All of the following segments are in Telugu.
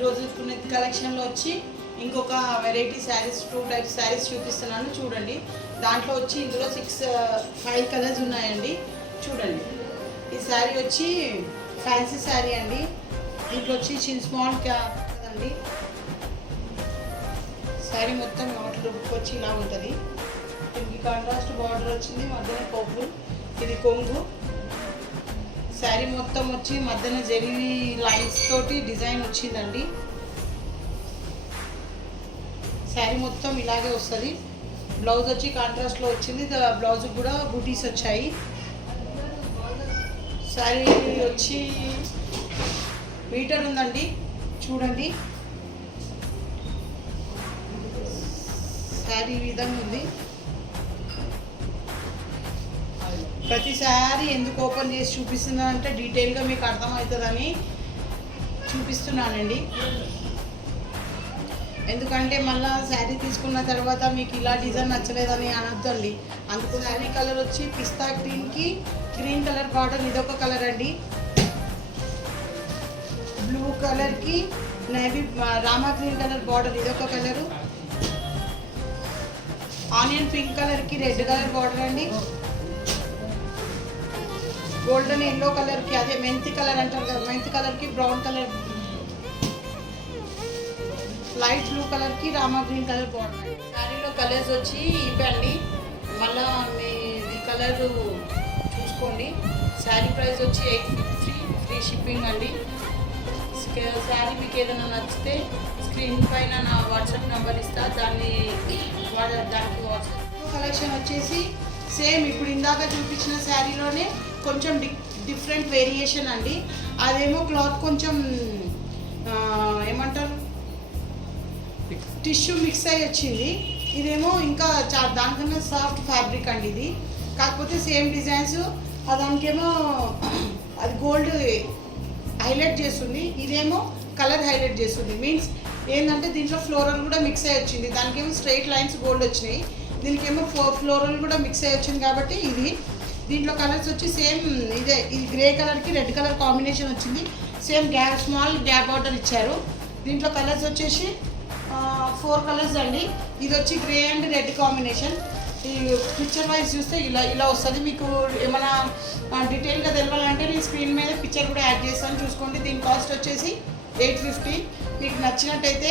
ఈరోజు పునీత్ కలెక్షన్లో వచ్చి ఇంకొక వెరైటీ శారీస్ 2 టైప్స్ శారీస్ చూపిస్తున్నాను చూడండి. దాంట్లో వచ్చి ఇందులో 5 కలర్స్ ఉన్నాయండి. చూడండి, ఈ శారీ వచ్చి ఫ్యాన్సీ శారీ అండి. దీంట్లో వచ్చి స్మాల్ అండి. శారీ మొత్తం వాటర్ లుక్ వచ్చి ఇలా ఉంటుంది. దీనికి కాంట్రాస్ట్ బార్డర్ వచ్చింది, మధ్యన పప్పు, ఇది కొంగు. శారీ మొత్తం వచ్చి మధ్యన జెరీ లైన్స్ తోటి డిజైన్ వచ్చిందండి. శారీ మొత్తం ఇలాగే వస్తుంది. బ్లౌజ్ వచ్చి కాంట్రాస్ట్లో వచ్చింది, బ్లౌజ్ కూడా బూటీస్ వచ్చాయి. శారీ వచ్చి మీటర్ ఉందండి. చూడండి, శారీ ఈ విధంగా ఉంది. ప్రతిసారి ఎందుకు ఓపెన్ చేసి చూపిస్తున్నానంటే డీటెయిల్గా మీకు అర్థమవుతుందని చూపిస్తున్నానండి. ఎందుకంటే మళ్ళీ శారీ తీసుకున్న తర్వాత మీకు ఇలా డిజైన్ నచ్చలేదని అనొద్దండి. అందుకు శారీ కలర్ వచ్చి పిస్తా గ్రీన్కి గ్రీన్ కలర్ బార్డర్, ఇదొక కలర్ అండి. బ్లూ కలర్కి navy Rama green colour border, ఇదొక కలరు. ఆనియన్ పింక్ కలర్కి రెడ్ కలర్ బార్డర్ అండి. గోల్డెన్ ఎల్లో కలర్కి, అదే మెంతి కలర్ అంటారు కదా, మెంతి కలర్కి బ్రౌన్ కలర్, లైట్ బ్లూ కలర్కి రామా గ్రీన్ కలర్ బార్డర్. శారీలో కలర్స్ వచ్చి ఇవ్వండి. మళ్ళీ ఈ కలర్ చూసుకోండి. శారీ ప్రైస్ వచ్చి 850, ఫ్రీ షిప్పింగ్ అండి. శారీ మీకు ఏదైనా నచ్చితే స్క్రీన్ పైన నా వాట్సాప్ నెంబర్ ఇస్తా, దానికి వాట్సాప్. కలెక్షన్ వచ్చేసి సేమ్ ఇప్పుడు ఇందాక చూపించిన శారీలోనే కొంచెం డిఫరెంట్ వేరియేషన్ అండి. అదేమో క్లాత్ కొంచెం ఏమంటారు టిష్యూ మిక్స్ అయ్యి వచ్చింది. ఇదేమో ఇంకా దానికన్నా సాఫ్ట్ ఫ్యాబ్రిక్ అండి ఇది. కాకపోతే సేమ్ డిజైన్స్, దానికేమో అది గోల్డ్ హైలైట్ చేస్తుంది, ఇదేమో కలర్ హైలైట్ చేస్తుంది. మీన్స్ ఏంటంటే దీంట్లో ఫ్లోరల్ కూడా మిక్స్ అయ్యి వచ్చింది. దానికేమో స్ట్రైట్ లైన్స్ గోల్డ్ వచ్చినాయి, దీనికేమో ఫ్లోరల్ కూడా మిక్స్ అయ్యి వచ్చింది. కాబట్టి ఇది దీంట్లో కలర్స్ వచ్చి సేమ్ ఇదే. ఇది గ్రే కలర్కి రెడ్ కలర్ కాంబినేషన్ వచ్చింది. సేమ్ స్మాల్ గ్యాప్ బార్డర్ ఇచ్చారు. దీంట్లో కలర్స్ వచ్చేసి 4 కలర్స్ అండి. ఇది వచ్చి గ్రే అండ్ రెడ్ కాంబినేషన్. ఈ పిక్చర్ వైజ్ చూస్తే ఇలా వస్తుంది. మీకు ఏమైనా డీటెయిల్గా తెలవాలంటే నేను స్క్రీన్ మీద పిక్చర్ కూడా యాడ్ చేస్తాను, చూసుకోండి. దీని కాస్ట్ వచ్చేసి 850. మీకు నచ్చినట్టయితే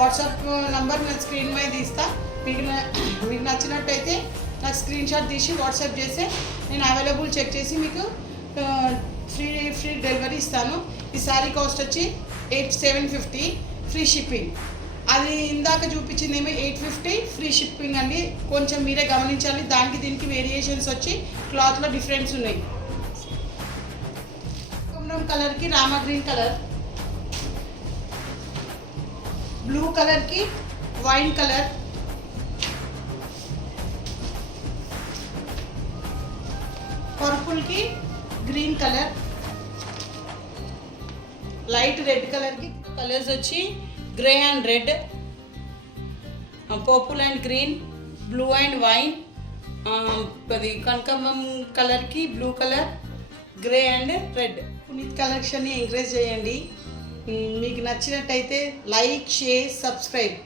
వాట్సాప్ నంబర్ నేను స్క్రీన్ మీద ఇస్తా. మీకు నచ్చినట్టయితే నాకు స్క్రీన్ షాట్ తీసి వాట్సాప్ చేస్తే నేను అవైలబుల్ చెక్ చేసి మీకు ఫ్రీ డెలివరీ ఇస్తాను. ఈ శారీ కాస్ట్ వచ్చి 750, ఫ్రీ షిప్పింగ్. అది ఇందాక చూపించింది ఏమో 850, ఫ్రీ షిప్పింగ్ అండి. కొంచెం మీరే గమనించాలి, దానికి దీనికి వేరియేషన్స్ వచ్చి క్లాత్లో డిఫరెన్స్ ఉన్నాయి. కమలం కలర్కి రామా గ్రీన్ కలర్, బ్లూ కలర్కి వైన్ కలర్, పర్పుల్కి గ్రీన్ కలర్, లైట్ రెడ్ కలర్కి కలర్స్ వచ్చి grey and red, purple and green, blue and wine, అది కనకాంబరం కలర్కి blue colour, grey and red. Puneeth కలెక్షన్ని ఎంకరేజ్ చేయండి. మీకు నచ్చినట్టయితే లైక్, షేర్, సబ్స్క్రైబ్.